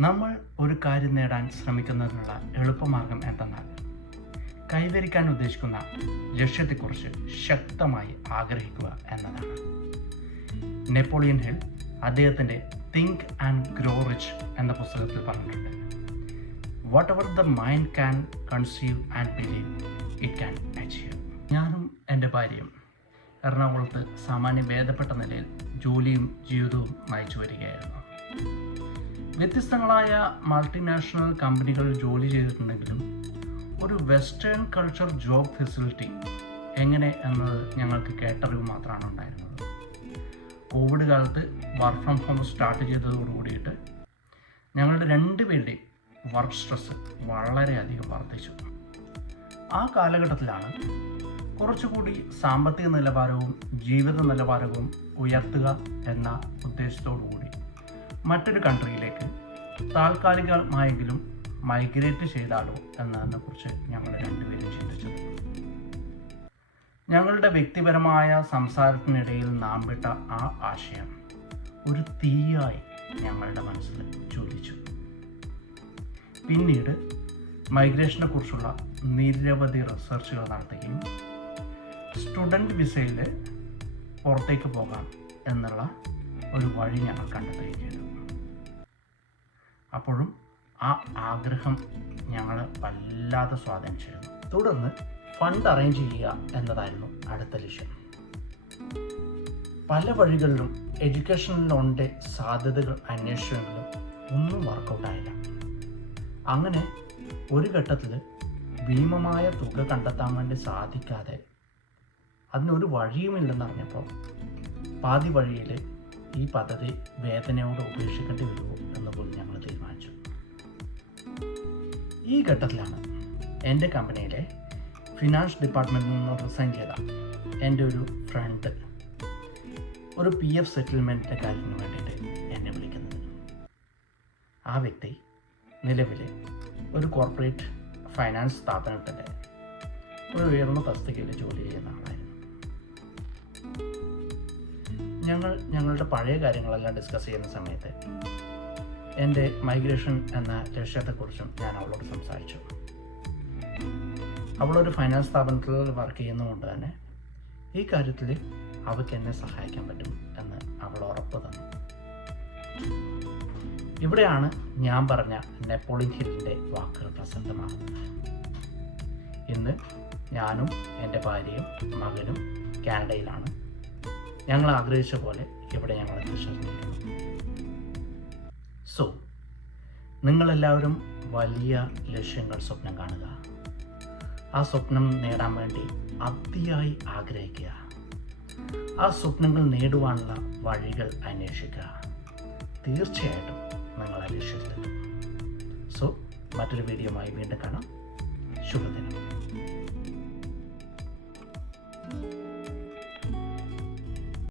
നമ്മൾ ഒരു കാര്യം നേടാൻ ശ്രമിക്കുന്നതിനുള്ള എളുപ്പമാർഗം എന്തെന്നാൽ കൈവരിക്കാൻ ഉദ്ദേശിക്കുന്ന ലക്ഷ്യത്തെക്കുറിച്ച് ശക്തമായി ആഗ്രഹിക്കുക എന്നതാണ്. നെപ്പോളിയൻ ഹിൽ അദ്ദേഹത്തിൻ്റെ തിങ്ക് ആൻഡ് ഗ്രോ റിച്ച് എന്ന പുസ്തകത്തിൽ പറഞ്ഞിട്ടുണ്ട്, what ever the mind can conceive and believe it can achieve. ഞാനും എൻ്റെ ഭാര്യയും എറണാകുളത്ത് സാമാന്യ ഭേദപ്പെട്ട നിലയിൽ ജോലിയും ജീവിതവും നയിച്ചു വരികയായിരുന്നു. വ്യത്യസ്തങ്ങളായ മൾട്ടിനാഷണൽ കമ്പനികളിൽ ജോലി ചെയ്തിട്ടുണ്ടെങ്കിലും ഒരു വെസ്റ്റേൺ കൾച്ചർ ജോബ് ഫെസിലിറ്റി എങ്ങനെ എന്നത് ഞങ്ങൾക്ക് കേട്ടറിവ് മാത്രമാണ് ഉണ്ടായിരുന്നത്. കോവിഡ് കാലത്ത് വർക്ക് ഫ്രം ഹോം സ്റ്റാർട്ട് ചെയ്തതോടുകൂടിയിട്ട് ഞങ്ങളുടെ രണ്ടുപേരുടെയും വർക്ക് സ്ട്രെസ് വളരെയധികം വർദ്ധിച്ചു. ആ കാലഘട്ടത്തിലാണ് കുറച്ചുകൂടി സാമ്പത്തിക നിലവാരവും ജീവിത നിലവാരവും ഉയർത്തുക എന്ന ഉദ്ദേശത്തോടു കൂടി മറ്റൊരു കൺട്രിയിലേക്ക് താൽക്കാലികമായെങ്കിലും മൈഗ്രേറ്റ് ചെയ്താലോ എന്നതിനെക്കുറിച്ച് ഞങ്ങൾ രണ്ടുപേരും ചിന്തിച്ചത്. ഞങ്ങളുടെ വ്യക്തിപരമായ സംസാരത്തിനിടയിൽ നാം വിട്ട ആ ആശയം ഒരു തീയായി ഞങ്ങളുടെ മനസ്സിൽ ജ്വലിച്ചു. പിന്നീട് മൈഗ്രേഷനെ കുറിച്ചുള്ള നിരവധി റിസർച്ചുകൾ നടത്തുകയും സ്റ്റുഡൻറ്റ് വിസയിൽ പുറത്തേക്ക് പോകാം എന്നുള്ള ഒരു വഴി ഞങ്ങൾ കണ്ടെത്തുകയും ചെയ്തു. അപ്പോഴും ആ ആഗ്രഹം ഞങ്ങളെ വല്ലാതെ സ്വാധീനിച്ചിരുന്നു. തുടർന്ന് ഫണ്ട് അറേഞ്ച് ചെയ്യുക എന്നതായിരുന്നു അടുത്ത ലക്ഷ്യം. പല വഴികളിലും എഡ്യൂക്കേഷൻ ലോണിൻ്റെ സാധ്യതകൾ അന്വേഷിച്ചെങ്കിലും ഒന്നും വർക്കൗട്ടായില്ല. അങ്ങനെ ഒരു ഘട്ടത്തിൽ ഭീമമായ തുക കണ്ടെത്താൻ വേണ്ടി സാധിക്കാതെ അതിനൊരു വഴിയുമില്ലെന്നറിഞ്ഞപ്പോൾ പാതി വഴിയിൽ ഈ പദ്ധതി വേദനയോട് ഉപേക്ഷിക്കേണ്ടി വരുമോ എന്ന് പോലും ഞങ്ങൾ തീരുമാനിച്ചു. ഈ ഘട്ടത്തിലാണ് എൻ്റെ കമ്പനിയിലെ ഫിനാൻസ് ഡിപ്പാർട്ട്മെൻറ്റിൽ നിന്ന് റിസൈൻ ചെയ്ത എൻ്റെ ഒരു ഫ്രണ്ട് ഒരു PF സെറ്റിൽമെൻറ്റിൻ്റെ കാര്യത്തിന് വേണ്ടിയിട്ട് എന്നെ വിളിക്കുന്നത്. ആ വ്യക്തി നിലവിൽ ഒരു കോർപ്പറേറ്റ് ഫൈനാൻസ് സ്ഥാപനത്തിൻ്റെ ഒരു ഉയർന്ന തസ്തികയിൽ ജോലി ചെയ്യുന്ന ആളായിരുന്നു. ഞങ്ങളുടെ പഴയ കാര്യങ്ങളെല്ലാം ഡിസ്കസ് ചെയ്യുന്ന സമയത്ത് എൻ്റെ മൈഗ്രേഷൻ എന്ന ലക്ഷ്യത്തെക്കുറിച്ചും ഞാൻ അവളോട് സംസാരിച്ചു. അവളൊരു ഫൈനാൻസ് സ്ഥാപനത്തിൽ വർക്ക് ചെയ്യുന്നതുകൊണ്ട് തന്നെ ഈ കാര്യത്തിൽ അവൾക്ക് എന്നെ സഹായിക്കാൻ പറ്റും എന്ന് അവൾ ഉറപ്പ് തന്നു. ഇവിടെയാണ് ഞാൻ പറഞ്ഞ നെപ്പോളിയൻ ഹില്ലിൻ്റെ വാക്കുകൾ പ്രസക്തമാകുന്നത്. ഇന്ന് ഞാനും എൻ്റെ ഭാര്യയും മകനും കാനഡയിലാണ്. ഞങ്ങൾ ആഗ്രഹിച്ച പോലെ ഇവിടെ ഞങ്ങൾ എത്തിച്ചേർന്നിരിക്കുന്നു. സോ നിങ്ങളെല്ലാവരും വലിയ ലക്ഷ്യങ്ങൾ സ്വപ്നം കാണുക. ആ സ്വപ്നം നേടാൻ വേണ്ടി അതിയായി ആഗ്രഹിക്കുക. ആ സ്വപ്നങ്ങൾ നേടുവാനുള്ള വഴികൾ അന്വേഷിക്കുക. തീർച്ചയായിട്ടും നിങ്ങളെ ലക്ഷ്യത്തിലെത്തും. സോ മറ്റൊരു വീഡിയോയുമായി വീണ്ടും കാണാം.